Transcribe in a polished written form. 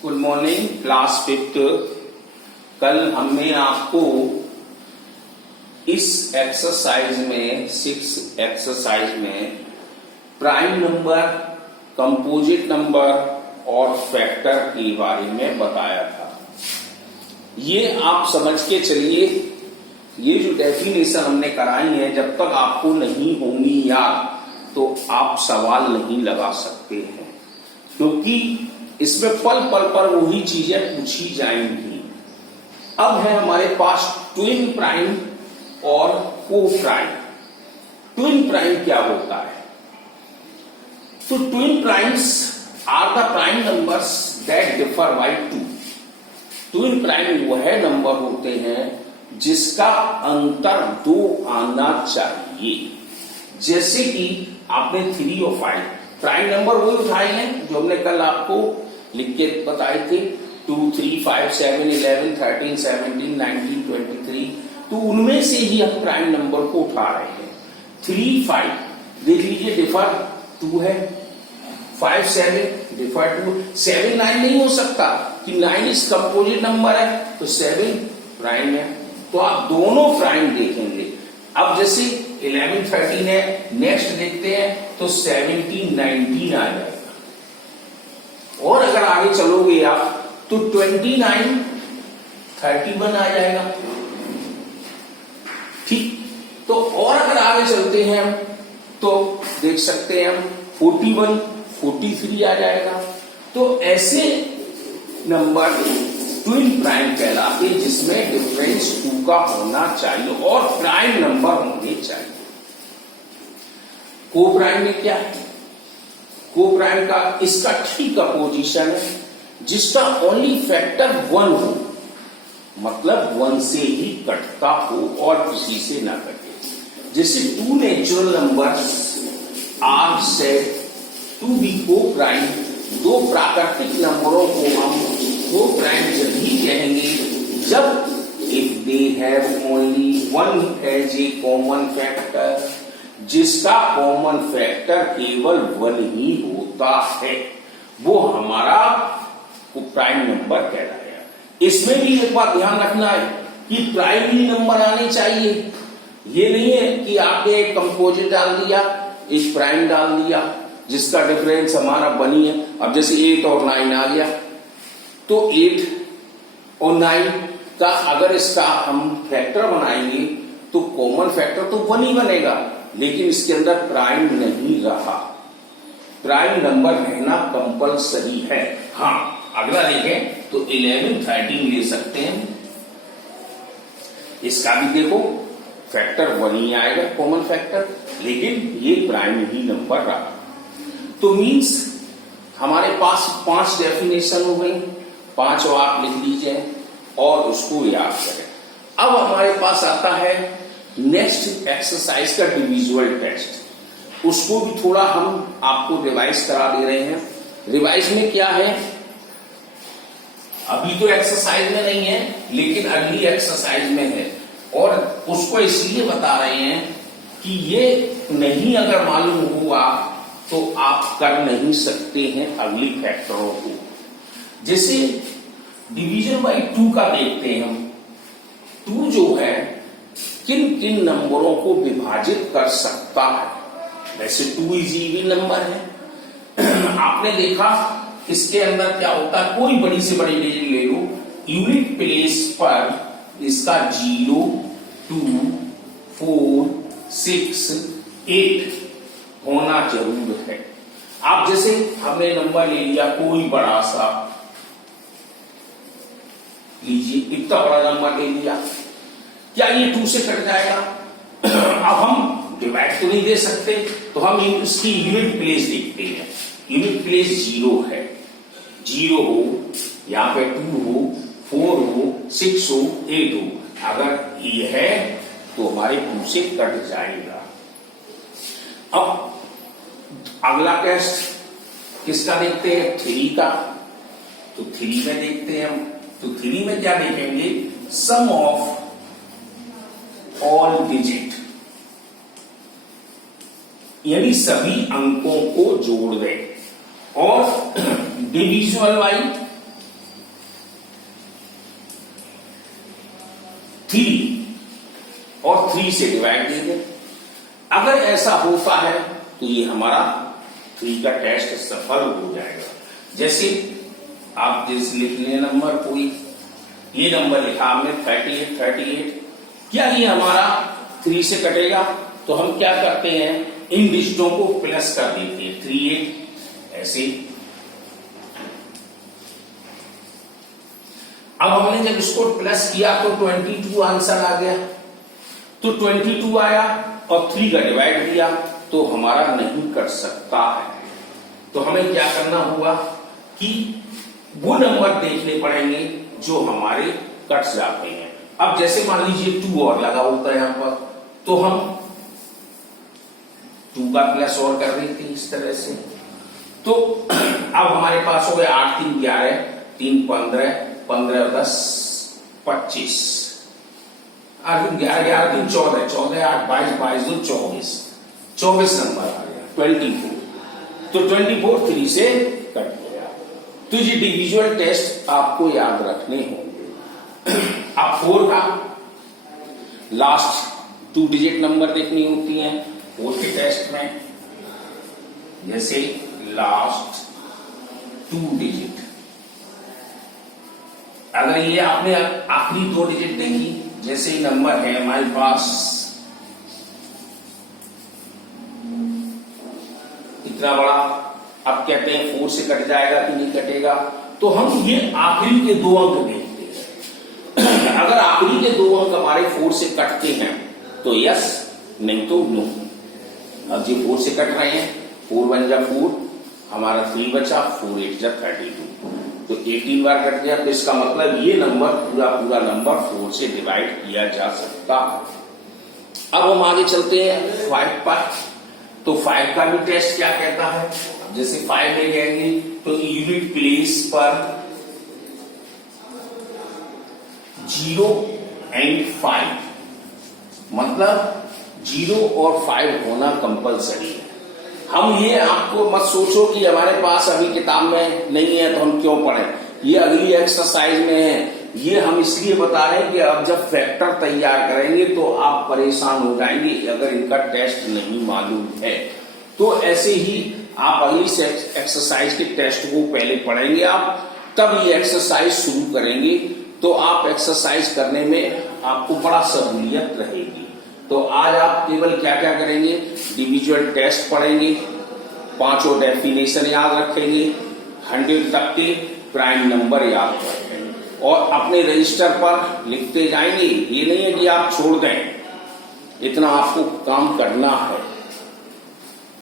Good morning class fifth. कल हमने आपको इस एक्सरसाइज में 6 एक्सरसाइज में प्राइम नंबर, कंपोजिट नंबर और फैक्टर के बारे में बताया था। ये आप समझ के चलिए, ये जो डेफिनेशन हमने कराई है जब तक आपको नहीं होंगी याद तो आप सवाल नहीं लगा सकते हैं, क्योंकि इसमें पल पल पर वही चीजें पूछी जाएंगी। अब है हमारे पास ट्विन प्राइम और को प्राइम। ट्विन प्राइम क्या होता है? तो twin primes are the prime numbers that differ by 2। Twin prime वह नंबर होते हैं जिसका अंतर 2 आना चाहिए। जैसे कि आपने 3 और 5 प्राइम नंबर वही उठाए हैं जो हमने कल आपको लिख के बताए थे, 2, 3, 5, 7, 11, 13, 17, 19, 23। तो उनमें से ही हम प्राइम नंबर को उठा रहे हैं। 3, 5 देख लीजिए डिफर 2 है, 5, 7 डिफर 2, 7, 9 नहीं हो सकता कि 9 इस कंपोजिट नंबर है तो 7 प्राइम है। तो आप दोनों प्राइम देखेंगे। अब जैसे 11, 13 है, नेक्स्ट देखते हैं तो 17, 19 आ जाएगा। और अगर आगे चलोगे आप तो 29, 31 आ जाएगा। ठीक, तो और अगर आगे चलते हैं हम तो देख सकते हैं हम 41, 43 आ जाएगा। तो ऐसे नंबर ट्विन प्राइम कहलाते हैं जिसमें डिफरेंस 2 का होना चाहिए और प्राइम नंबर होने चाहिए। को प्राइम में क्या है? को प्राइम का इसका ठीक अपोजिशन है जिसका ओनली फैक्टर 1 हो, मतलब 1 से ही कटता हो और किसी से ना कटे। जैसे 2 natural numbers are said to be coprime. 2 प्राकृतिक नंबरों को हम को प्राइम जब ही कहेंगे जब if they have only 1 as a common factor, जिसका कॉमन फैक्टर केवल 1 ही होता है, वो हमारा प्राइम नंबर कहलाएगा। इसमें भी एक बात ध्यान रखना है कि प्राइम ही नंबर आने चाहिए। ये नहीं है कि आपने एक कंपोजिट डाल दिया, एक प्राइम डाल दिया जिसका डिफरेंस हमारा 1 ही है। अब जैसे 8 और 9 आ गया तो 8 और 9 का अगर इसका हम फैक्टर बनाएंगे तो कॉमन फैक्टर तो 1 ही बनेगा, लेकिन इसके अंदर प्राइम नहीं रहा। प्राइम नंबर रहना कंपलसरी है। हाँ, अगला देखें तो 11, 13 ले सकते हैं। इसका भी देखो फैक्टर 1 ही आएगा, कॉमन फैक्टर, लेकिन ये प्राइम ही नंबर रहा। तो मीन्स हमारे पास 5 डेफिनेशन हो गई, 5 आप लिख लीजिए और उसको याद करें। अब हमारे पास आता है नेक्स्ट एक्सरसाइज का डिविजुअल टेस्ट। उसको भी थोड़ा हम आपको रिवाइज करा दे रहे हैं। रिवाइज में क्या है, अभी तो एक्सरसाइज में नहीं है लेकिन अगली एक्सरसाइज में है, और उसको इसलिए बता रहे हैं कि ये नहीं अगर मालूम हुआ तो आप कर नहीं सकते हैं अगली फैक्टरों को। जैसे डिवीजन बाय 2 का देखते हैं हम। 2 जो है किन किन नंबरों को विभाजित कर सकता है? वैसे 2 इज इवन नंबर है। आपने देखा इसके अंदर क्या होता है, कोई बड़ी से बड़ी डिजिट ले लो, यूनिट प्लेस पर इसका 0, 2, 4, 6, 8 होना जरूर है। आप जैसे हमने नंबर ले लिया कोई बड़ा सा, लीजिए इतना बड़ा नंबर ले लिया, क्या ये 2 से कट जाएगा? अब हम डिवाइड तो नहीं दे सकते, तो हम इसकी यूनिट प्लेस देखते हैं। यूनिट प्लेस 0 है, 0 हो, यहाँ पे 2 हो, 4 हो, 6 हो, 8 हो। अगर ये है तो हमारे 2 से कट जाएगा। अब अगला टेस्ट किसका देखते हैं? 3 का। तो 3 में देखते हैं हम। तो 3 में क्या देखेंगे? सम ऑफ ऑल डिजिट, यानी सभी अंकों को जोड़ दें। और डिविजुअल बाई 3 और 3 से डिवाइड देंगे। अगर ऐसा होता है तो ये हमारा 3 का टेस्ट सफल हो जाएगा। जैसे आप जैसे लिख लें नंबर, कोई ये नंबर लिखा आपने 38, क्या ये हमारा 3 से कटेगा? तो हम क्या करते हैं, इन डिजिटों को प्लस कर देते हैं, 38 ऐसे। अब हमने जब इसको प्लस किया तो 22 आंसर आ गया, तो 22 आया और 3 का डिवाइड दिया तो हमारा नहीं कट सकता है। तो हमें क्या करना होगा कि वो नंबर देखने पड़ेंगे जो हमारे कट जाते हैं। अब जैसे मान लीजिए 2 और लगा होता है यहां पर, तो हम 2 का प्लस और कर देते हैं इस तरह से। तो अब हमारे पास हो गए 8 3 11, 3 15, 15 10 25, 8 11 11 3 14, 14 8 22 22 2 24, 24 नंबर आ गया 24। तो 24 3 से कट गया। तो ये डिविजुअल टेस्ट आपको याद रखने होंगे। अब 4 का लास्ट 2 डिजिट नंबर देखनी होती हैं 4 के टेस्ट में, जैसे लास्ट 2 डिजिट। अगर ये आपने आखिरी 2 डिजिट देखी, जैसे ही नंबर है हमारे पास इतना बड़ा, अब कहते हैं 4 से कट जाएगा कि नहीं कटेगा, तो हम ये आखिरी के 2 अंक देखते हैं। अगर आखिरी के 2 अंक हमारे 4 से कटते हैं तो यस, नहीं तो नो। अब ये 4 से कट रहे हैं, 4 1 जा 4, हमारा 3 बचा, 4 8 जा 32, तो 18 बार कट गया। तो इसका मतलब ये नंबर पूरा नंबर 4 से डिवाइड किया जा सकता है। अब हम आगे चलते हैं 5 पर। तो 5 का भी टेस्ट क्या कहता है, जैसे 5 ले जाएंगे तो यूनिट प्लेस पर 0 और 5, मतलब 0 और 5 होना कंपलसरी है। हम ये आपको मत सोचो कि हमारे पास अभी किताब में नहीं है तो हम क्यों पढ़ें, ये अगली एक्सरसाइज में है। ये हम इसलिए बता रहे हैं कि अब जब फैक्टर तैयार करेंगे तो आप परेशान हो जाएंगे अगर इनका टेस्ट नहीं मालूम है। तो ऐसे ही आप अगली एक्सरसाइज के टेस्ट को पहले पढ़ेंगे, आप तब ये एक्सरसाइज शुरू करेंगे, तो आप एक्सरसाइज करने में आपको बड़ा सहूलियत रहेगी। तो आज आप केवल क्या क्या करेंगे, इंडिविजुअल टेस्ट पढ़ेंगे, 5 डेफिनेशन याद रखेंगे, 100 तक के प्राइम नंबर याद रखेंगे और अपने रजिस्टर पर लिखते जाएंगे। ये नहीं है कि आप छोड़ दें, इतना आपको काम करना है।